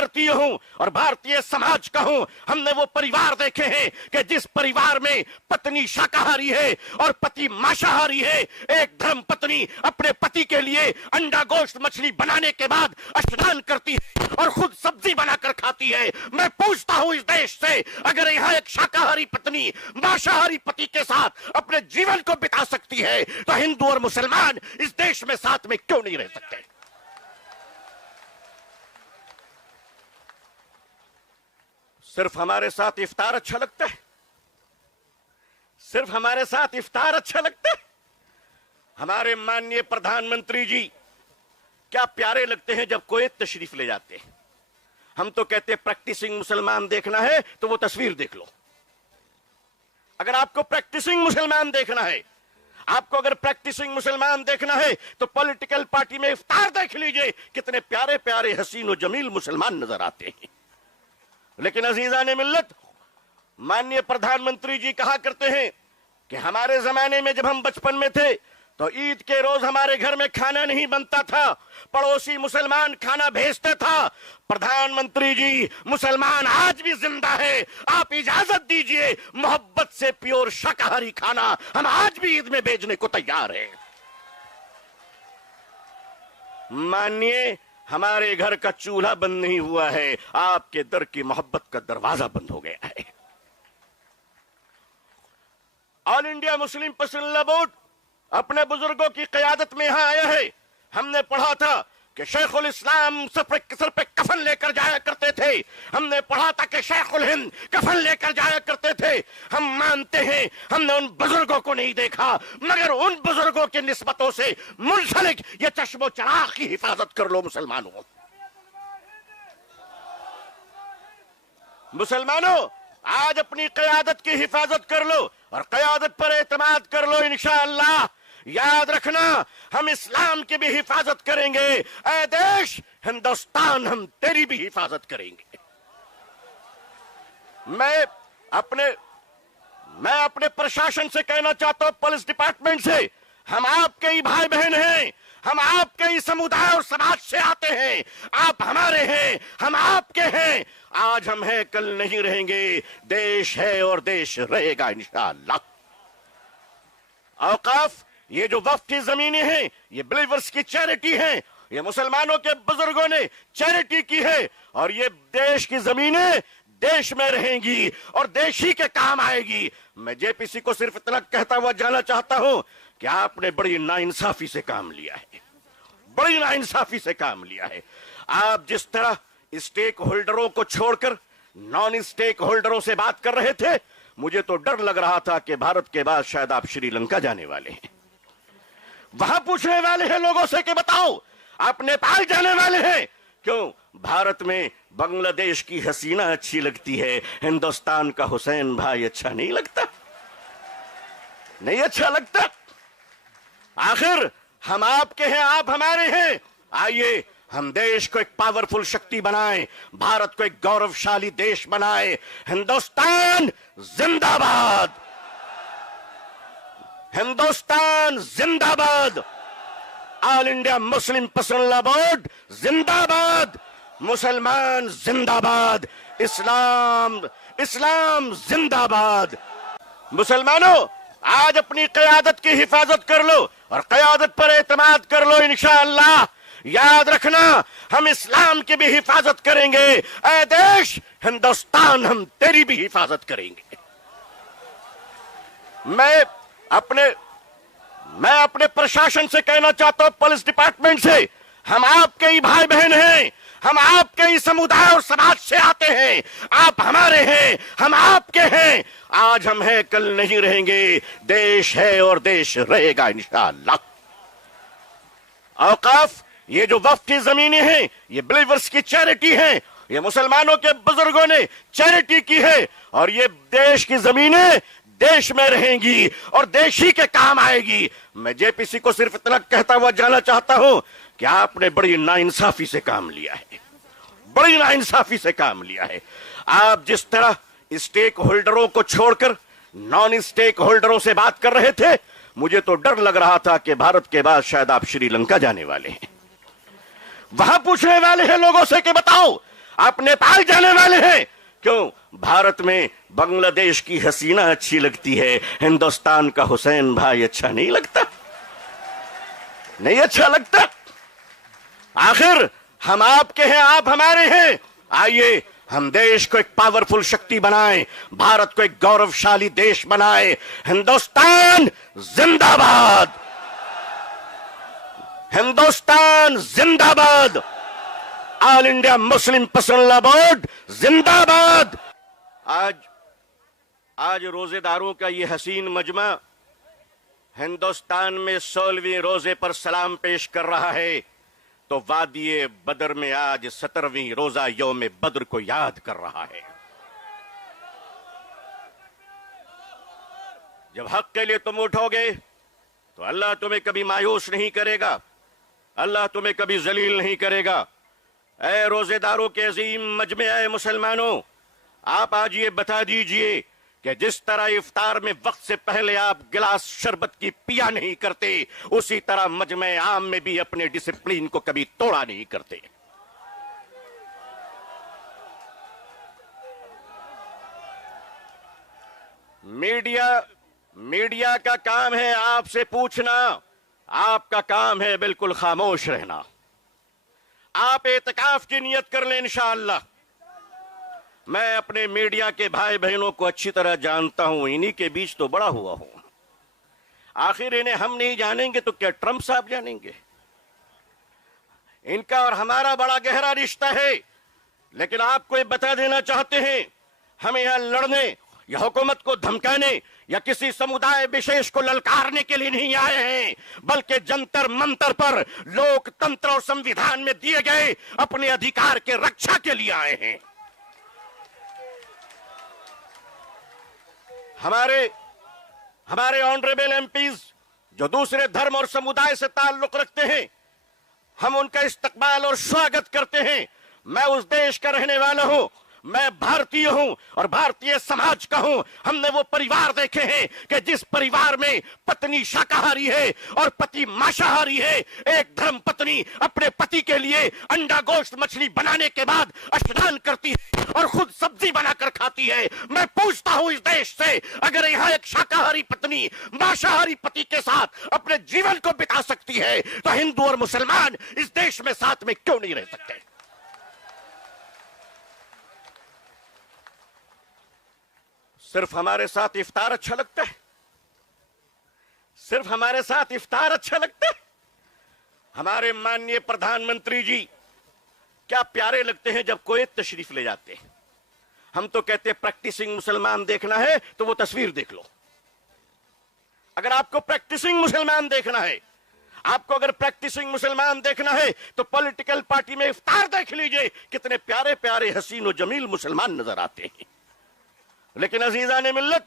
भारतीय हूं और भारतीय समाज का हूं। हमने वो परिवार देखे हैं कि जिस परिवार में पत्नी शाकाहारी है और पति मांसाहारी है। एक धर्म पत्नी अपने पति के लिए अंडा गोश्त मछली बनाने के बाद स्नान करती है और खुद सब्जी बनाकर खाती है। मैं पूछता हूं इस देश से, अगर यहां एक शाकाहारी पत्नी मांसाहारी पति के साथ अपने जीवन को बिता सकती है तो हिंदू और मुसलमान इस देश में साथ में क्यों नहीं रह सकते? सिर्फ हमारे साथ इफ्तार अच्छा लगता है, सिर्फ हमारे साथ इफ्तार अच्छा लगता है। हमारे माननीय प्रधानमंत्री जी क्या प्यारे लगते हैं जब कोई तशरीफ ले जाते हैं। हम तो कहते हैं प्रैक्टिसिंग मुसलमान देखना है तो वो तस्वीर देख लो। अगर आपको प्रैक्टिसिंग मुसलमान देखना है, आपको अगर प्रैक्टिसिंग मुसलमान देखना है तो पॉलिटिकल पार्टी में इफ्तार देख लीजिए, कितने प्यारे प्यारे हसीन और जमील मुसलमान नजर आते हैं। लेकिन अजीजान मिल्लत, माननीय प्रधानमंत्री जी कहा करते हैं कि हमारे जमाने में जब हम बचपन में थे तो ईद के रोज हमारे घर में खाना नहीं बनता था, पड़ोसी मुसलमान खाना भेजते था। प्रधानमंत्री जी, मुसलमान आज भी जिंदा है, आप इजाजत दीजिए, मोहब्बत से प्योर शाकाहारी खाना हम आज भी ईद में भेजने को तैयार हैं। मानिए, हमारे घर का चूल्हा बंद नहीं हुआ है, आपके दर की मोहब्बत का दरवाजा बंद हो गया है। All India Muslim personal board अपने बुजुर्गों की क़यादत में यहां आया है। हमने पढ़ा था कि शेखुल इस्लाम सर पे कफन लेकर जाया करते थे। हमने पढ़ा था कि शेखुल हिंद कफन लेकर जाया करते थे। हम मानते हैं हमने उन बुजुर्गों को नहीं देखा, मगर उन बुजुर्गों की निस्बतों से मुंसलिक ये चश्मो चराग की हिफाजत कर लो मुसलमानों। मुसलमानों, आज अपनी क़यादत की हिफाजत कर लो और क़यादत पर एतमाद कर लो। इंशाअल्लाह याद रखना, हम इस्लाम की भी हिफाजत करेंगे। ऐ देश हिंदुस्तान, हम तेरी भी हिफाजत करेंगे। मैं अपने प्रशासन से कहना चाहता हूं, पुलिस डिपार्टमेंट से, हम आपके ही भाई बहन हैं, हम आपके ही समुदाय और समाज से आते हैं। आप हमारे हैं, हम आपके हैं। आज हम हैं, कल नहीं रहेंगे। देश है और देश रहेगा इंशाअल्लाह। औकाफ, ये जो वक्फ की जमीनें हैं, ये बिलीवर्स की चैरिटी है, ये मुसलमानों के बुजुर्गों ने चैरिटी की है और ये देश की जमीनें देश में रहेंगी और देश ही के काम आएगी। मैं जेपीसी को सिर्फ इतना कहता हुआ जाना चाहता हूं कि आपने बड़ी नाइंसाफी से काम लिया है, बड़ी नाइंसाफी से काम लिया है। आप जिस तरह स्टेक होल्डरों को छोड़कर नॉन स्टेक होल्डरों से बात कर रहे थे, मुझे तो डर लग रहा था कि भारत के बाद शायद आप श्रीलंका जाने वाले हैं। वहां पूछने वाले हैं लोगों से कि बताओ आप नेपाल जाने वाले हैं क्यों? भारत में बांग्लादेश की हसीना अच्छी लगती है, हिंदुस्तान का हुसैन भाई अच्छा नहीं लगता? नहीं अच्छा लगता? आखिर हम आपके हैं, आप हमारे हैं। आइए हम देश को एक पावरफुल शक्ति बनाएं, भारत को एक गौरवशाली देश बनाएं। हिंदुस्तान जिंदाबाद, हिंदुस्तान जिंदाबाद, all India Muslim personal board जिंदाबाद, मुसलमान जिंदाबाद, इस्लाम इस्लाम जिंदाबाद। मुसलमानों, आज अपनी क़यादत की हिफाजत कर लो और क़यादत पर एतमाद कर लो। इंशाअल्लाह याद रखना, हम इस्लाम की भी हिफाजत करेंगे। ऐ देश हिंदुस्तान, हम तेरी भी हिफाजत करेंगे। मैं अपने प्रशासन से कहना चाहता हूं, पुलिस डिपार्टमेंट से, हम आपके ही भाई बहन हैं, हम आपके ही समुदाय और समाज से आते हैं। आप हमारे हैं, हम आपके हैं। आज हम हैं, कल नहीं रहेंगे। देश है और देश रहेगा इंशाअल्लाह। औकाफ, ये जो वक्फ की जमीनें हैं, ये बिलीवर्स की चैरिटी है, ये मुसलमानों के बुजुर्गों ने चैरिटी की है और ये देश की जमीनें देश में रहेंगी और देश ही के काम आएगी। मैं जेपीसी को सिर्फ इतना कहता हुआ जाना चाहता हूं कि आपने बड़ी नाइंसाफी से काम लिया है, बड़ी नाइंसाफी से काम लिया है। आप जिस तरह स्टेक होल्डरों को छोड़कर नॉन स्टेक होल्डरों से बात कर रहे थे, मुझे तो डर लग रहा था कि भारत के बाद शायद आप श्रीलंका जाने वाले हैं। वहां पूछने वाले हैं लोगों से कि बताओ आप नेपाल जाने वाले हैं। क्यों? भारत में बांग्लादेश की हसीना अच्छी लगती है, हिंदुस्तान का हुसैन भाई अच्छा नहीं लगता? नहीं अच्छा लगता? आखिर हम आपके हैं, आप हमारे हैं। आइए हम देश को एक पावरफुल शक्ति बनाएं, भारत को एक गौरवशाली देश बनाएं। हिंदुस्तान जिंदाबाद, हिंदुस्तान जिंदाबाद, all India Muslim personal law board जिंदाबाद। आज रोजेदारों का ये हसीन मजमा हिंदुस्तान में 16वें रोजे पर सलाम पेश कर रहा है, तो वादिये बदर में आज 17वीं रोजा यौम बद्र को याद कर रहा है। जब हक के लिए तुम उठोगे तो अल्लाह तुम्हें कभी मायूस नहीं करेगा, अल्लाह तुम्हें कभी जलील नहीं करेगा। ऐ रोजेदारों के अजीम मजमे, ऐ मुसलमानों, आप आज ये बता दीजिए कि जिस तरह इफ्तार में वक्त से पहले आप गिलास शरबत की पिया नहीं करते, उसी तरह मजमे आम में भी अपने डिसिप्लिन को कभी तोड़ा नहीं करते। मीडिया का काम है आपसे पूछना, आपका काम है बिल्कुल खामोश रहना। आप एतकाफ की नियत कर लें इंशाअल्लाह। मैं अपने मीडिया के भाई बहनों को अच्छी तरह जानता हूं, इन्हीं के बीच तो बड़ा हुआ हूं। आखिर इन्हें हम नहीं जानेंगे तो क्या ट्रंप साहब जानेंगे? इनका और हमारा बड़ा गहरा रिश्ता है। लेकिन आपको ये बता देना चाहते हैं, हम यहां लड़ने या हुकूमत को धमकाने या किसी समुदाय विशेष को ललकारने के लिए नहीं आए हैं, बल्कि जंतर मंतर पर लोकतंत्र और संविधान में दिए गए अपने अधिकार के रक्षा के लिए आए हैं। हमारे ऑनरेबल एमपीज जो दूसरे धर्म और समुदाय से ताल्लुक रखते हैं, हम उनका इस्तकबाल और स्वागत करते हैं। मैं उस देश का रहने वाला हूं, मैं भारतीय हूं और भारतीय समाज का हूं। हमने वो परिवार देखे हैं कि जिस परिवार में पत्नी शाकाहारी है और पति मांसाहारी है, एक धर्म पत्नी अपने पति के लिए अंडा गोश्त मछली बनाने के बाद स्नान करती है और खुद सब्जी बनाकर खाती है। मैं पूछता हूं इस देश से, अगर यहां एक शाकाहारी पत्नी मांसाहारी पति के साथ अपने जीवन को बिता सकती है, तो हिंदू और मुसलमान इस देश में साथ में क्यों नहीं रह सकते? सिर्फ हमारे साथ इफ्तार अच्छा लगता है? सिर्फ हमारे साथ इफ्तार अच्छा लगता है? हमारे माननीय प्रधानमंत्री जी क्या प्यारे लगते हैं जब कुवैत तशरीफ ले जाते हैं। हम तो कहते हैं प्रैक्टिसिंग मुसलमान देखना है तो वो तस्वीर देख लो। अगर आपको प्रैक्टिसिंग मुसलमान देखना है, आपको अगर प्रैक्टिसिंग मुसलमान देखना है तो पॉलिटिकल पार्टी में इफ्तार देख लीजिए, कितने प्यारे प्यारे हसीन और जमील मुसलमान नजर आते हैं। लेकिन अजीजान मिल्लत,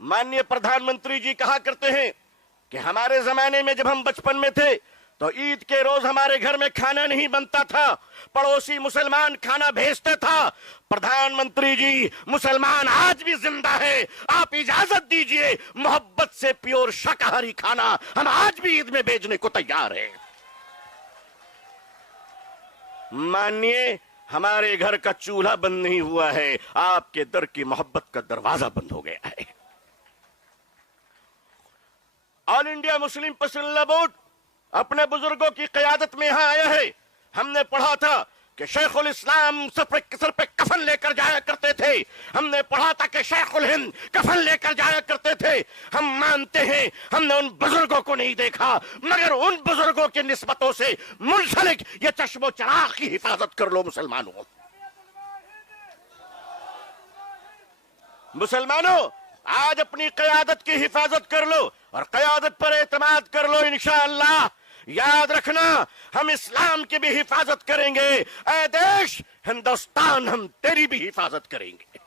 माननीय प्रधानमंत्री जी कहा करते हैं कि हमारे जमाने में जब हम बचपन में थे तो ईद के रोज हमारे घर में खाना नहीं बनता था, पड़ोसी मुसलमान खाना भेजते था। प्रधानमंत्री जी, मुसलमान आज भी जिंदा है, आप इजाजत दीजिए, मोहब्बत से प्योर शाकाहारी खाना हम आज भी ईद में भेजने को तैयार हैं। मानिए, हमारे घर का चूल्हा बंद नहीं हुआ है, आपके दर की मोहब्बत का दरवाजा बंद हो गया है। All India Muslim personal law board अपने बुजुर्गों की क़यादत में यहां आया है। हमने पढ़ा था कि शेखुल इस्लाम सर पे कफन लेकर जाया करते थे। हमने पढ़ा था कि शेखुल हिंद कफन लेकर जाया करते थे। हम मानते हैं हमने उन बुजुर्गों को नहीं देखा, मगर उन बुजुर्गों की निस्बतों से मुंसलिक ये चश्मो चराग की हिफाजत कर लो मुसलमानों। मुसलमानों, आज अपनी क़यादत की हिफाजत कर लो और क़यादत पर एतमाद कर लो। इंशाअल्लाह याद रखना, हम इस्लाम की भी हिफाजत करेंगे। ऐ देश हिंदुस्तान, हम तेरी भी हिफाजत करेंगे।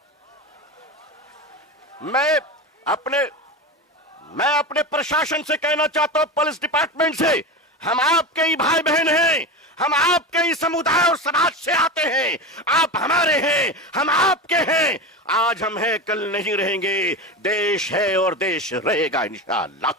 मैं अपने प्रशासन से कहना चाहता हूं, पुलिस डिपार्टमेंट से, हम आपके ही भाई बहन हैं, हम आपके ही समुदाय और समाज से आते हैं। आप हमारे हैं, हम आपके हैं। आज हम हैं, कल नहीं रहेंगे। देश है और देश रहेगा इंशाअल्लाह।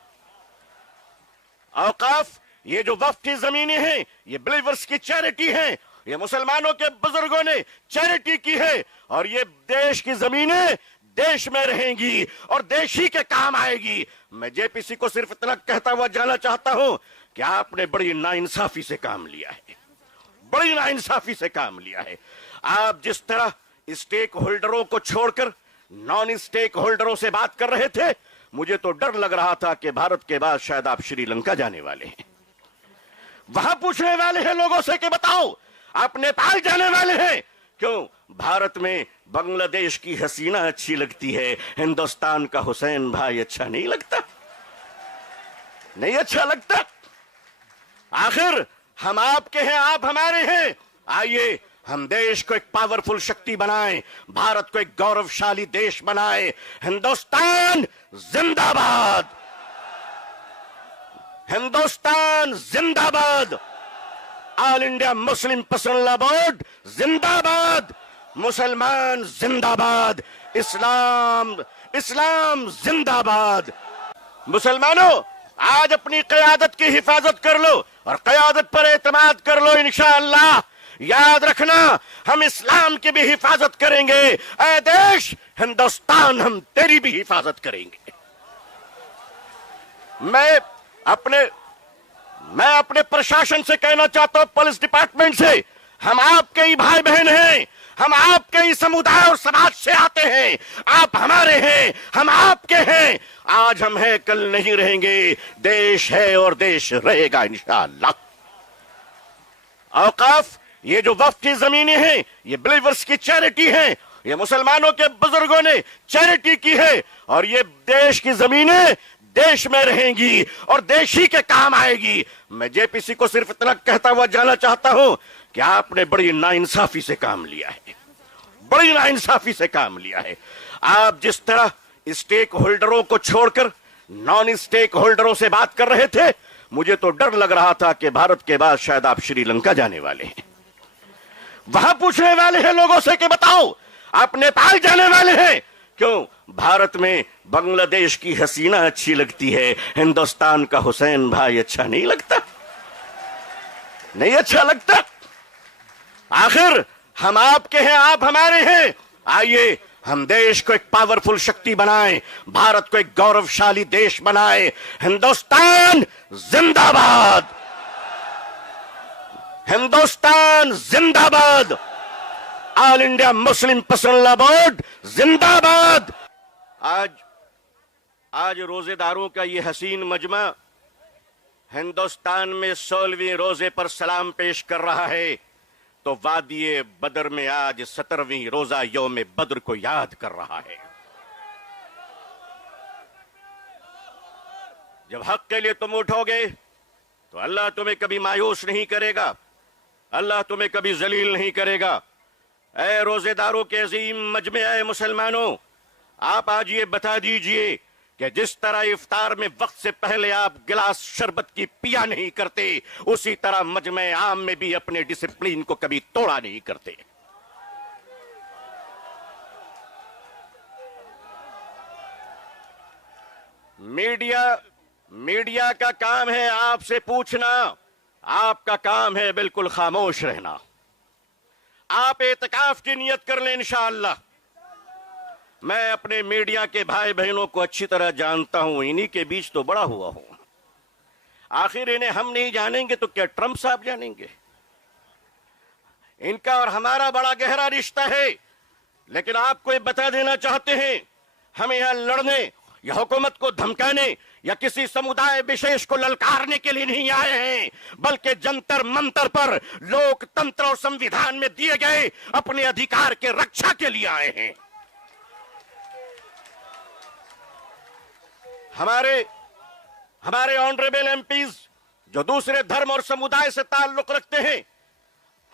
औकाफ, ये जो वक्फ की जमीनें हैं, ये बिलीवर्स की चैरिटी हैं। ये मुसलमानों के बुजुर्गों ने चैरिटी की है और ये देश की जमीनें देश में रहेंगी और देश ही के काम आएगी। मैं जेपीसी को सिर्फ इतना कहता हुआ जाना चाहता हूं कि आपने बड़ी नाइंसाफी से काम लिया है, बड़ी नाइंसाफी से काम लिया है। आप जिस तरह स्टेक होल्डरों को छोड़कर नॉन स्टेक होल्डरों से बात कर रहे थे, मुझे तो डर लग रहा था कि भारत के बाद शायद आप श्रीलंका जाने वाले हैं। वहां पूछने वाले हैं लोगों से कि बताओ आप नेपाल जाने वाले हैं क्यों? भारत में बांग्लादेश की हसीना अच्छी लगती है, हिंदुस्तान का हुसैन भाई अच्छा नहीं लगता? नहीं अच्छा लगता? आखिर हम आपके हैं, आप हमारे हैं। आइए हम देश को एक पावरफुल शक्ति बनाएं, भारत को एक गौरवशाली देश बनाएं। हिंदुस्तान जिंदाबाद, हिंदुस्तान जिंदाबाद, all India Muslim personal law board जिंदाबाद, मुसलमान जिंदाबाद, इस्लाम इस्लाम जिंदाबाद। मुसलमानों, आज अपनी क़यादत की हिफाजत कर लो और क़यादत पर एतमाद कर लो। इंशाअल्लाह याद रखना, हम इस्लाम की भी हिफाजत करेंगे। ऐ देश हिंदुस्तान, हम तेरी भी हिफाजत करेंगे। मैं अपने प्रशासन से कहना चाहता हूं, पुलिस डिपार्टमेंट से, हम आपके ही भाई बहन हैं, हम आपके ही समुदाय और समाज से आते हैं। आप हमारे हैं, हम आपके हैं। आज हम हैं, कल नहीं रहेंगे। देश है और देश रहेगा इंशाअल्लाह। औकाफ, ये जो वक्फ की जमीनें हैं, ये बिलीवर्स की चैरिटी हैं। ये मुसलमानों के बुजुर्गों ने चैरिटी की है और ये देश की जमीनें देश में रहेंगी और देश ही के काम आएगी। मैं जेपीसी को सिर्फ इतना कहता हुआ जाना चाहता हूं कि आपने बड़ी नाइंसाफी से काम लिया है, बड़ी नाइंसाफी से काम लिया है। आप जिस तरह स्टेक होल्डरों को छोड़कर नॉन स्टेक होल्डरों से बात कर रहे थे, मुझे तो डर लग रहा था कि भारत के बाद शायद आप श्रीलंका जाने वाले हैं। वहां पूछने वाले हैं लोगों से कि बताओ आप नेपाल जाने वाले हैं क्यों? भारत में बांग्लादेश की हसीना अच्छी लगती है, हिंदुस्तान का हुसैन भाई अच्छा नहीं लगता? नहीं अच्छा लगता? आखिर हम आपके हैं, आप हमारे हैं। आइए हम देश को एक पावरफुल शक्ति बनाएं, भारत को एक गौरवशाली देश बनाएं। हिंदुस्तान जिंदाबाद, हिंदुस्तान जिंदाबाद, all India Muslim personal law board जिंदाबाद। आज रोजेदारों का ये हसीन मजमा हिंदुस्तान में 16वें रोजे पर सलाम पेश कर रहा है, तो वादिये बदर में आज 17वीं रोजा यौम बद्र को याद कर रहा है। जब हक के लिए तुम उठोगे तो अल्लाह तुम्हें कभी मायूस नहीं करेगा, अल्लाह तुम्हें कभी जलील नहीं करेगा। ऐ रोजेदारों के अजीम मजमे, ऐ मुसलमानों, आप आज ये बता दीजिए कि जिस तरह इफ्तार में वक्त से पहले आप गिलास शरबत की पिया नहीं करते, उसी तरह मजमे आम में भी अपने डिसिप्लिन को कभी तोड़ा नहीं करते। मीडिया का काम है आपसे पूछना, आपका काम है बिल्कुल खामोश रहना। आप एतकाफ की नियत कर लें इंशाअल्लाह। मैं अपने मीडिया के भाई बहनों को अच्छी तरह जानता हूं, इन्हीं के बीच तो बड़ा हुआ हूं। आखिर इन्हें हम नहीं जानेंगे तो क्या ट्रंप साहब जानेंगे? इनका और हमारा बड़ा गहरा रिश्ता है। लेकिन आपको ये बता देना चाहते हैं, हम यहां लड़ने या हुकूमत को धमकाने या किसी समुदाय विशेष को ललकारने के लिए नहीं आए हैं, बल्कि जंतर मंतर पर लोकतंत्र और संविधान में दिए गए अपने अधिकार के रक्षा के लिए आए हैं। हमारे ऑनरेबल एमपीज जो दूसरे धर्म और समुदाय से ताल्लुक रखते हैं,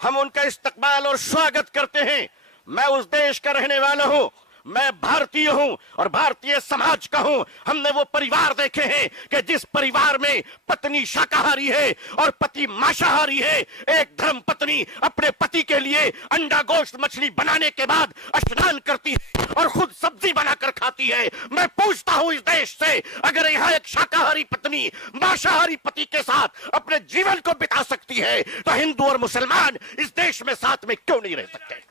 हम उनका इस्तकबाल और स्वागत करते हैं। मैं उस देश का रहने वाला हूं, मैं भारतीय हूं और भारतीय समाज का हूं। हमने वो परिवार देखे हैं कि जिस परिवार में पत्नी शाकाहारी है और पति मांसाहारी है। एक धर्म पत्नी अपने पति के लिए अंडा गोश्त मछली बनाने के बाद स्नान करती है और खुद सब्जी बनाकर खाती है। मैं पूछता हूं इस देश से, अगर यहां एक शाकाहारी पत्नी मांसाहारी पति के साथ अपने जीवन को बिता सकती है तो हिंदू और मुसलमान इस देश में साथ में क्यों नहीं रह सकते?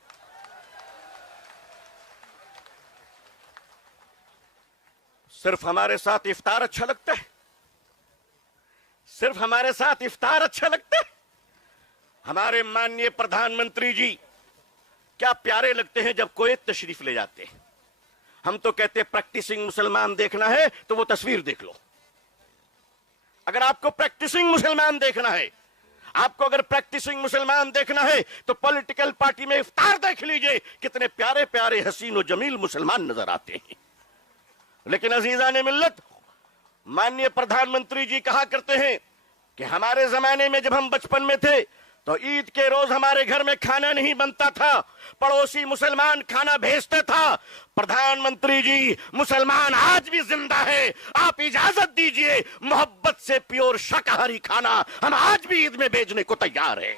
सिर्फ हमारे साथ इफ्तार अच्छा लगता है? सिर्फ हमारे साथ इफ्तार अच्छा लगता है? हमारे माननीय प्रधानमंत्री जी क्या प्यारे लगते हैं जब कोई तशरीफ ले जाते हैं। हम तो कहते हैं प्रैक्टिसिंग मुसलमान देखना है तो वो तस्वीर देख लो। अगर आपको प्रैक्टिसिंग मुसलमान देखना है, आपको अगर प्रैक्टिसिंग मुसलमान देखना है तो पॉलिटिकल पार्टी में इफ्तार देख लीजिए, कितने प्यारे प्यारे हसीन और जमील मुसलमान नजर आते हैं। लेकिन अजीजान मिल्लत, माननीय प्रधानमंत्री जी कहा करते हैं कि हमारे जमाने में जब हम बचपन में थे तो ईद के रोज हमारे घर में खाना नहीं बनता था, पड़ोसी मुसलमान खाना भेजते था। प्रधानमंत्री जी, मुसलमान आज भी जिंदा है। आप इजाजत दीजिए, मोहब्बत से प्योर शाकाहारी खाना हम आज भी ईद में भेजने को तैयार हैं।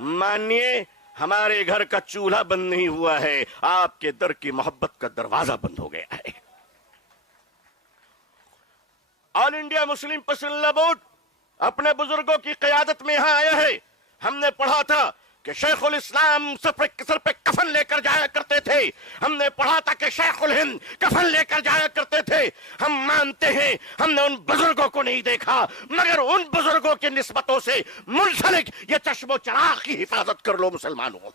मानिए, हमारे घर का चूल्हा बंद नहीं हुआ है, आपके दर की मोहब्बत का दरवाजा बंद हो गया है। All India Muslim personal board अपने बुजुर्गों की क़यादत में यहां आया है। हमने पढ़ा था कि शेखुल इस्लाम सर पे कफन लेकर जाया करते थे। हमने पढ़ा था कि शेखुल हिंद कफन लेकर जाया करते थे। हम मानते हैं हमने उन बुजुर्गों को नहीं देखा, मगर उन बुजुर्गों की निस्बतों से मुंसलिक ये चश्मो चराग की हिफाजत कर लो मुसलमानों।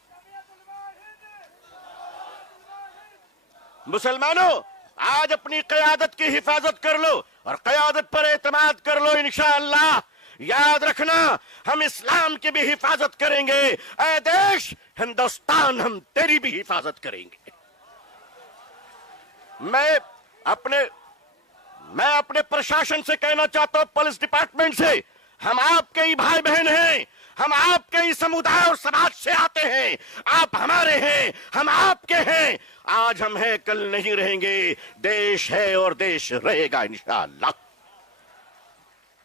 मुसलमानों, आज अपनी क़यादत की हिफाजत कर लो और क़यादत पर एतमाद कर लो। इंशाअल्लाह याद रखना, हम इस्लाम की भी हिफाजत करेंगे। ऐ देश हिंदुस्तान, हम तेरी भी हिफाजत करेंगे। मैं अपने प्रशासन से कहना चाहता हूं, पुलिस डिपार्टमेंट से, हम आपके ही भाई बहन हैं, हम आपके ही समुदाय और समाज से आते हैं। आप हमारे हैं, हम आपके हैं। आज हम हैं, कल नहीं रहेंगे। देश है और देश रहेगा इंशाअल्लाह।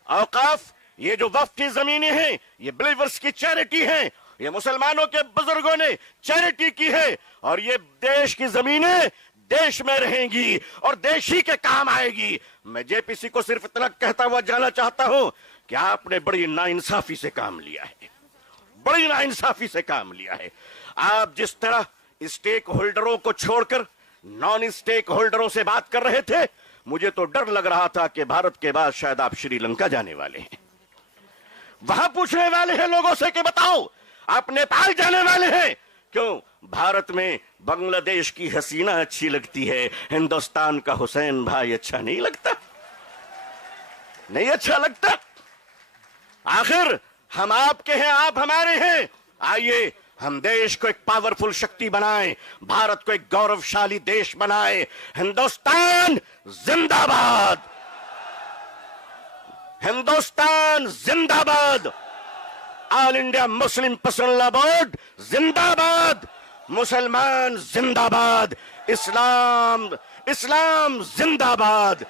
औकाफ, ये जो वक्फ की जमीनें हैं, ये बिलीवर्स की चैरिटी हैं। ये मुसलमानों के बुजुर्गों ने चैरिटी की है और ये देश की जमीनें देश में रहेंगी और देश ही के काम आएगी। मैं जेपीसी को सिर्फ इतना कहता हुआ जाना चाहता हूं कि आपने बड़ी नाइंसाफी से काम लिया है, बड़ी नाइंसाफी से काम लिया है। आप जिस तरह स्टेक होल्डरों को छोड़कर नॉन स्टेक होल्डरों से बात कर रहे थे, मुझे तो डर लग रहा था कि भारत के बाद शायद आप श्रीलंका जाने वाले हैं। वहां पूछने वाले हैं लोगों से कि बताओ आप नेपाल जाने वाले हैं क्यों? भारत में बांग्लादेश की हसीना अच्छी लगती है, हिंदुस्तान का हुसैन भाई अच्छा नहीं लगता? नहीं अच्छा लगता? आखिर हम आपके हैं, आप हमारे हैं। आइए हम देश को एक पावरफुल शक्ति बनाएं, भारत को एक गौरवशाली देश बनाएं। हिंदुस्तान जिंदाबाद, हिंदुस्तान जिंदाबाद, all India Muslim personal board जिंदाबाद, मुसलमान जिंदाबाद, इस्लाम इस्लाम जिंदाबाद।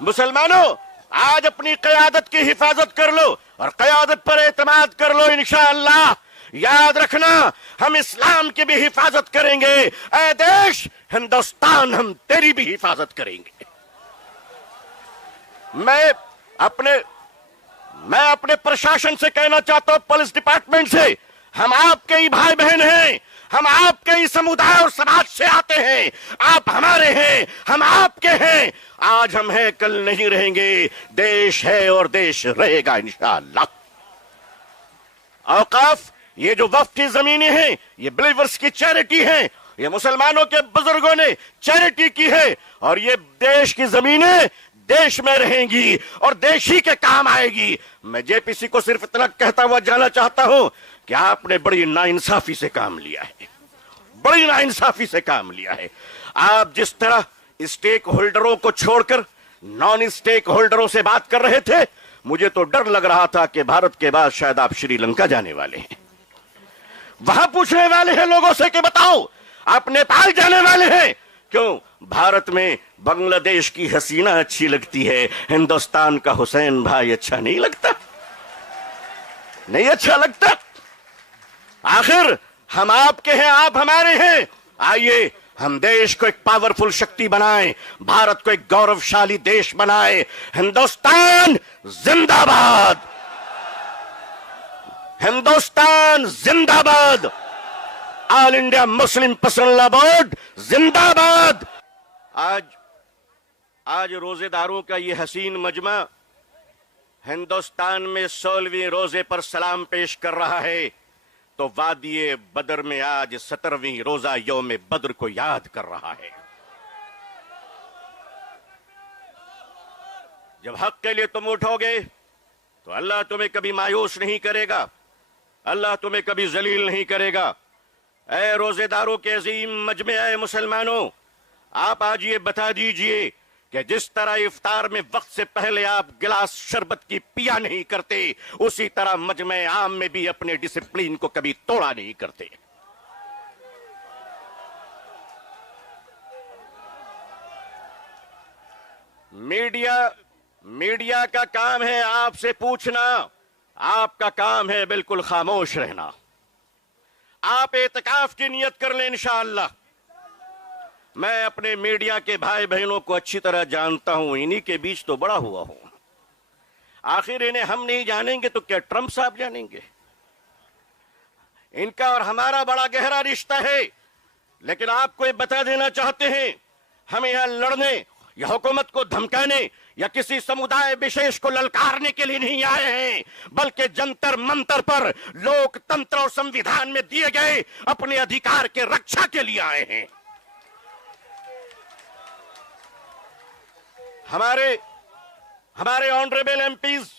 मुसलमानों, आज अपनी क़यादत की हिफाजत कर लो और क़यादत पर एतमाद कर लो इंशाअल्लाह। याद रखना, हम इस्लाम की भी हिफाजत करेंगे। ऐ देश हिंदुस्तान, हम तेरी भी हिफाजत करेंगे। मैं अपने प्रशासन से कहना चाहता हूं, पुलिस डिपार्टमेंट से, हम आपके ही भाई बहन हैं, हम आपके ही समुदाय और समाज से आते हैं। आप हमारे हैं, हम आपके हैं। आज हम हैं, कल नहीं रहेंगे। देश है और देश रहेगा इंशाअल्लाह। औकाफ, ये जो वक्फ की जमीनें हैं, ये बिलीवर्स की चैरिटी हैं। ये मुसलमानों के बुजुर्गों ने चैरिटी की है और ये देश की जमीनें देश में रहेंगी और देश ही के काम आएगी। मैं जेपीसी को सिर्फ इतना कहता हुआ जाना चाहता हूं कि आपने बड़ी नाइंसाफी से काम लिया है, बड़ी नाइंसाफी से काम लिया है। आप जिस तरह स्टेक होल्डरों को छोड़कर नॉन स्टेक होल्डरों से बात कर रहे थे, मुझे तो डर लग रहा था कि भारत के बाद शायद आप श्रीलंका जाने वाले हैं। वहां पूछने वाले हैं लोगों से कि बताओ आप नेपाल जाने वाले हैं क्यों? भारत में बांग्लादेश की हसीना अच्छी लगती है, हिंदुस्तान का हुसैन भाई अच्छा नहीं लगता? नहीं अच्छा लगता? आखिर हम आपके हैं, आप हमारे हैं। आइए हम देश को एक पावरफुल शक्ति बनाएं, भारत को एक गौरवशाली देश बनाएं। हिंदुस्तान जिंदाबाद, हिंदुस्तान जिंदाबाद, all India Muslim personal law board जिंदाबाद। आज रोजेदारों का ये हसीन मजमा हिंदुस्तान में 16वीं रोजे पर सलाम पेश कर रहा है, तो वादिये बदर में आज 17वीं रोजा यौम बद्र को याद कर रहा है। जब हक के लिए तुम उठोगे तो अल्लाह तुम्हें कभी मायूस नहीं करेगा, अल्लाह तुम्हें कभी जलील नहीं करेगा। ऐ रोजेदारों के अजीम मजमे, ऐ मुसलमानों, आप आज ये बता दीजिए कि जिस तरह इफ्तार में वक्त से पहले आप गिलास शरबत की पिया नहीं करते, उसी तरह मजमे आम में भी अपने डिसिप्लिन को कभी तोड़ा नहीं करते। मीडिया का काम है आपसे पूछना, आपका काम है बिल्कुल खामोश रहना। आप एतकाफ की नियत कर लें इंशाअल्लाह। मैं अपने मीडिया के भाई बहनों को अच्छी तरह जानता हूं, इन्हीं के बीच तो बड़ा हुआ हूं। आखिर इन्हें हम नहीं जानेंगे तो क्या ट्रंप साहब जानेंगे? इनका और हमारा बड़ा गहरा रिश्ता है। लेकिन आपको ये बता देना चाहते हैं, हम यहां लड़ने या हुकूमत को धमकाने या किसी समुदाय विशेष को ललकारने के लिए नहीं आए हैं, बल्कि जंतर मंतर पर लोकतंत्र और संविधान में दिए गए अपने अधिकार के रक्षा के लिए आए हैं। हमारे ऑनरेबल एमपीज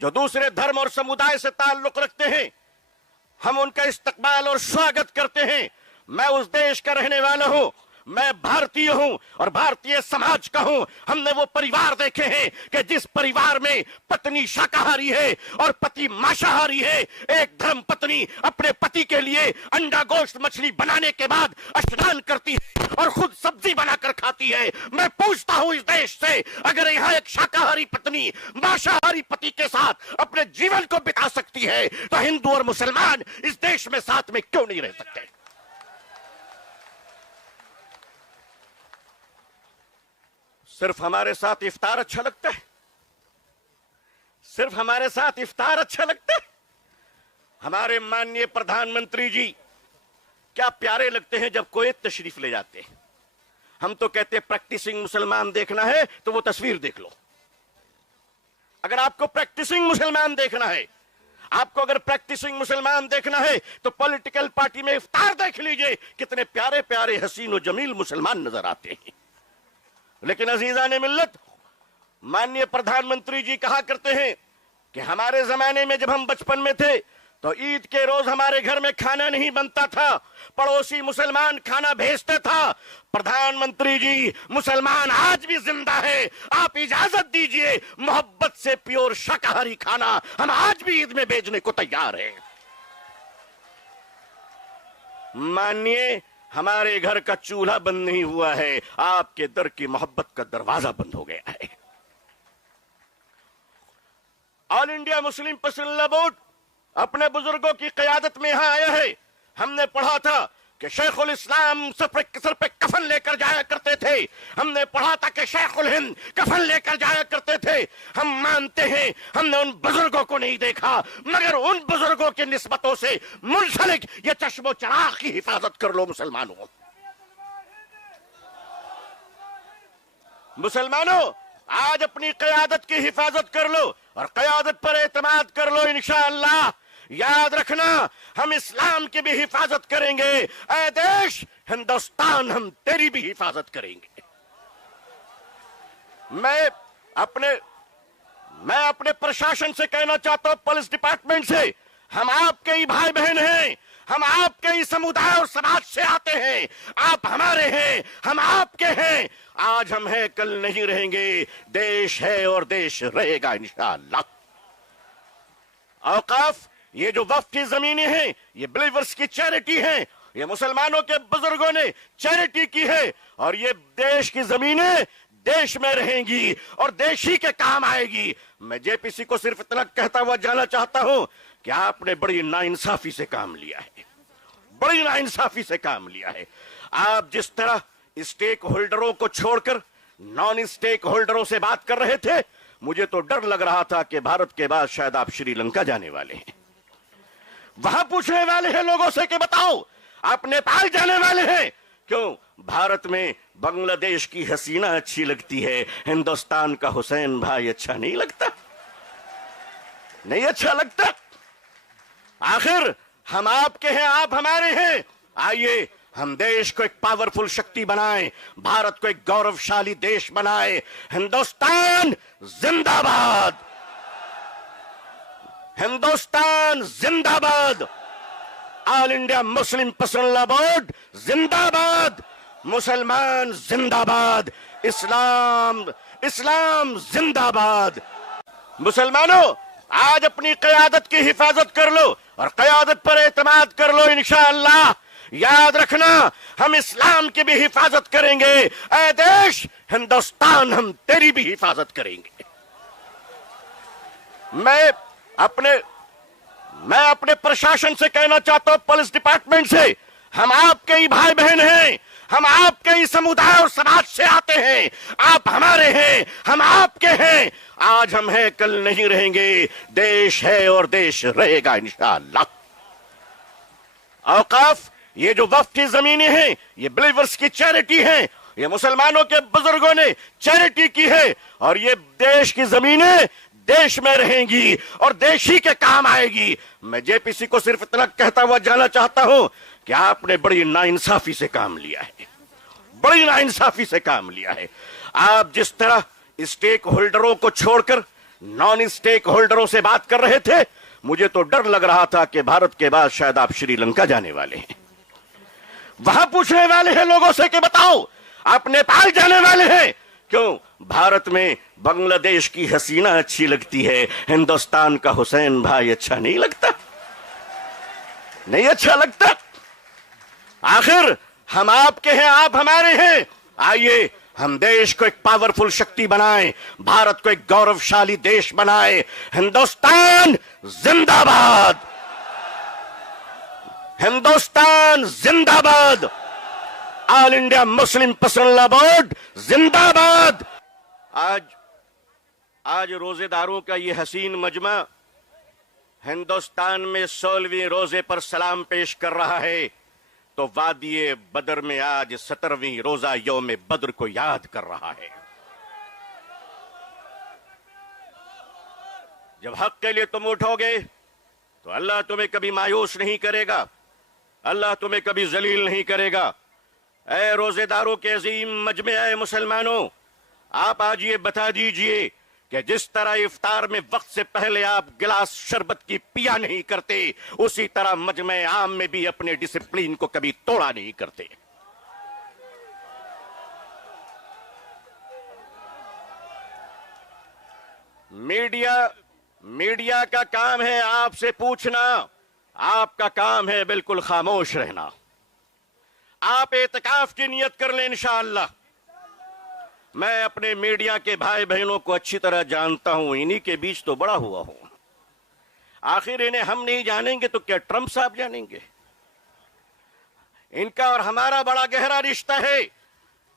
जो दूसरे धर्म और समुदाय से ताल्लुक रखते हैं, हम उनका इस्तकबाल और स्वागत करते हैं। मैं उस देश का रहने वाला हूं, मैं भारतीय हूं और भारतीय समाज का हूं। हमने वो परिवार देखे हैं कि जिस परिवार में पत्नी शाकाहारी है और पति मांसाहारी है। एक धर्म पत्नी अपने पति के लिए अंडा गोश्त मछली बनाने के बाद स्नान करती है और खुद सब्जी बनाकर खाती है। मैं पूछता हूं इस देश से, अगर यहां एक शाकाहारी पत्नी मांसाहारी पति के साथ अपने जीवन को बिता सकती है, तो हिंदू और मुसलमान इस देश में साथ में क्यों नहीं रह सकते? सिर्फ हमारे साथ इफ्तार अच्छा लगता है? सिर्फ हमारे साथ इफ्तार अच्छा लगता है? हमारे माननीय प्रधानमंत्री जी क्या प्यारे लगते हैं जब कोई तशरीफ ले जाते हैं। हम तो कहते हैं प्रैक्टिसिंग मुसलमान देखना है तो वो तस्वीर देख लो। अगर आपको प्रैक्टिसिंग मुसलमान देखना है, आपको अगर प्रैक्टिसिंग मुसलमान देखना है तो पॉलिटिकल पार्टी में इफ्तार देख लीजिए, कितने प्यारे प्यारे हसीन और जमील मुसलमान नजर आते हैं। लेकिन अजीजान मिल्लत, माननीय प्रधानमंत्री जी कहा करते हैं कि हमारे जमाने में जब हम बचपन में थे तो ईद के रोज हमारे घर में खाना नहीं बनता था, पड़ोसी मुसलमान खाना भेजते था। प्रधानमंत्री जी, मुसलमान आज भी जिंदा है। आप इजाजत दीजिए, मोहब्बत से प्योर शाकाहारी खाना हम आज भी ईद में भेजने को तैयार हैं। मानिए, हमारे घर का चूल्हा बंद नहीं हुआ है, आपके दर की मोहब्बत का दरवाजा बंद हो गया है। All India Muslim personal law board अपने बुजुर्गों की क़यादत में यहां आया है। हमने पढ़ा था कि शेखुल इस्लाम सर पे कफन लेकर जाया करते थे। हमने पढ़ा था कि शेखुल हिंद कफन लेकर जाया करते थे। हम मानते हैं हमने उन बुजुर्गों को नहीं देखा, मगर उन बुजुर्गों की निस्बतों से मुंसलिक ये चश्मो चराग की हिफाजत कर लो मुसलमानों। मुसलमानों, आज अपनी क़यादत की हिफाजत कर लो और क़यादत पर एतमाद कर लो। इंशाअल्लाह याद रखना, हम इस्लाम की भी हिफाजत करेंगे। ऐ देश हिंदुस्तान, हम तेरी भी हिफाजत करेंगे। मैं अपने प्रशासन से कहना चाहता हूं, पुलिस डिपार्टमेंट से, हम आपके ही भाई बहन हैं, हम आपके ही समुदाय और समाज से आते हैं। आप हमारे हैं, हम आपके हैं। आज हम हैं, कल नहीं रहेंगे। देश है और देश रहेगा इंशाअल्लाह। औकाफ ये जो वक्फ की जमीनें हैं, ये बिलीवर्स की चैरिटी है। ये मुसलमानों के बुजुर्गों ने चैरिटी की है, और ये देश की जमीनें देश में रहेंगी और देश ही के काम आएगी। मैं जेपीसी को सिर्फ इतना कहता हुआ जाना चाहता हूं कि आपने बड़ी नाइंसाफी से काम लिया है, बड़ी नाइंसाफी से काम लिया है। आप जिस तरह स्टेक होल्डरों को छोड़कर नॉन स्टेक होल्डरों से बात कर रहे थे, मुझे तो डर लग रहा था कि भारत के बाद शायद आप श्रीलंका जाने वाले हैं। वहां पूछने वाले हैं लोगों से कि बताओ आप नेपाल जाने वाले हैं क्यों? भारत में बांग्लादेश की हसीना अच्छी लगती है, हिंदुस्तान का हुसैन भाई अच्छा नहीं लगता? नहीं अच्छा लगता? आखिर हम आपके हैं, आप हमारे हैं। आइए हम देश को एक पावरफुल शक्ति बनाएं, भारत को एक गौरवशाली देश बनाएं। हिंदुस्तान जिंदाबाद, हिंदुस्तान जिंदाबाद, all India Muslim personal law board जिंदाबाद, मुसलमान जिंदाबाद, इस्लाम इस्लाम जिंदाबाद। मुसलमानों, आज अपनी क़यादत की हिफाजत कर लो और क़यादत पर एतमाद कर लो। इंशाअल्लाह याद रखना, हम इस्लाम की भी हिफाजत करेंगे। ऐ देश हिंदुस्तान, हम तेरी भी हिफाजत करेंगे। मैं अपने प्रशासन से कहना चाहता हूं, पुलिस डिपार्टमेंट से, हम आपके ही भाई बहन हैं, हम आपके ही समुदाय और समाज से आते हैं। आप हमारे हैं, हम आपके हैं। आज हम हैं, कल नहीं रहेंगे। देश है और देश रहेगा इंशाअल्लाह। औकाफ, ये जो वक्फ की जमीनें हैं, ये बिलीवर्स की चैरिटी है। ये मुसलमानों के बुजुर्गों ने चैरिटी की है, और ये देश की जमीनें देश में रहेंगी और देश ही के काम आएगी। मैं जेपीसी को सिर्फ इतना कहता हुआ जाना चाहता हूं कि आपने बड़ी नाइंसाफी से काम लिया है, बड़ी नाइंसाफी से काम लिया है। आप जिस तरह स्टेक होल्डरों को छोड़कर नॉन स्टेक होल्डरों से बात कर रहे थे, मुझे तो डर लग रहा था कि भारत के बाद शायद आप श्रीलंका जाने वाले हैं। वहां पूछने वाले हैं लोगों से कि बताओ आप नेपाल जाने वाले हैं क्यों? भारत में बांग्लादेश की हसीना अच्छी लगती है, हिंदुस्तान का हुसैन भाई अच्छा नहीं लगता? नहीं अच्छा लगता? आखिर हम आपके हैं, आप हमारे हैं। आइए हम देश को एक पावरफुल शक्ति बनाएं, भारत को एक गौरवशाली देश बनाएं। हिंदुस्तान जिंदाबाद, हिंदुस्तान जिंदाबाद, all India Muslim personal law board जिंदाबाद। आज रोजेदारों का ये हसीन मजमा हिंदुस्तान में 16वें रोजे पर सलाम पेश कर रहा है, तो वादिये बदर में आज 17वीं रोजा यौम बद्र को याद कर रहा है। जब हक के लिए तुम उठोगे तो अल्लाह तुम्हें कभी मायूस नहीं करेगा, अल्लाह तुम्हें कभी जलील नहीं करेगा। ऐ रोजेदारों के अजीम मजमे, ऐ मुसलमानों, आप आज ये बता दीजिए कि जिस तरह इफ्तार में वक्त से पहले आप गिलास शरबत की पिया नहीं करते, उसी तरह मजमे आम में भी अपने डिसिप्लिन को कभी तोड़ा नहीं करते। मीडिया का काम है आपसे पूछना, आपका काम है बिल्कुल खामोश रहना। आप एतकाफ की नियत कर लें इंशाअल्लाह। मैं अपने मीडिया के भाई बहनों को अच्छी तरह जानता हूं, इन्हीं के बीच तो बड़ा हुआ हूं। आखिर इन्हें हम नहीं जानेंगे तो क्या ट्रंप साहब जानेंगे? इनका और हमारा बड़ा गहरा रिश्ता है।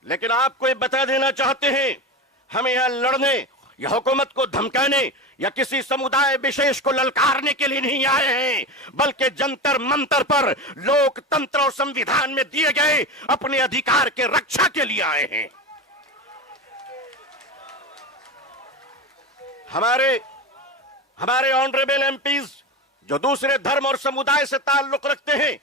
लेकिन आपको ये बता देना चाहते हैं, हम यहां लड़ने या हुकूमत को धमकाने या किसी समुदाय विशेष को ललकारने के लिए नहीं आए हैं, बल्कि जंतर मंतर पर लोकतंत्र और संविधान में दिए गए अपने अधिकार के रक्षा के लिए आए हैं। हमारे ऑनरेबल एमपीज जो दूसरे धर्म और समुदाय से ताल्लुक रखते हैं,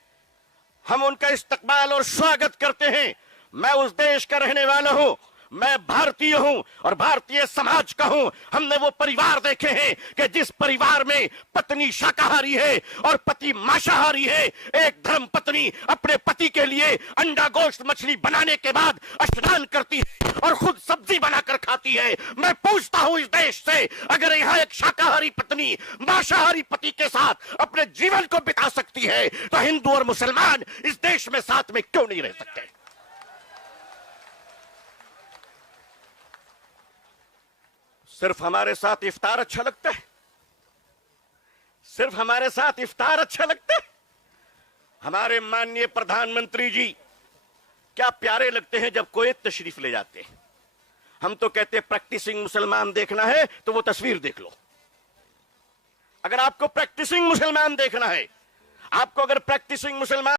हम उनका इस्तकबाल और स्वागत करते हैं। मैं उस देश का रहने वाला हूं, मैं भारतीय हूं और भारतीय समाज का हूं। हमने वो परिवार देखे हैं कि जिस परिवार में पत्नी शाकाहारी है और पति मांसाहारी है। एक धर्म पत्नी अपने पति के लिए अंडा गोश्त मछली बनाने के बाद स्नान करती है और खुद सब्जी बनाकर खाती है। मैं पूछता हूं इस देश से, अगर यहां एक शाकाहारी पत्नी मांसाहारी पति के साथ अपने जीवन को बिता सकती है तो हिंदू और मुसलमान इस देश में साथ में क्यों नहीं रह सकते? सिर्फ हमारे साथ इफ्तार अच्छा लगता है? सिर्फ हमारे साथ इफ्तार अच्छा लगता है? हमारे माननीय प्रधानमंत्री जी क्या प्यारे लगते हैं जब कोई तशरीफ ले जाते हैं। हम तो कहते हैं प्रैक्टिसिंग मुसलमान देखना है तो वो तस्वीर देख लो। अगर आपको प्रैक्टिसिंग मुसलमान देखना है, आपको अगर प्रैक्टिसिंग मुसलमान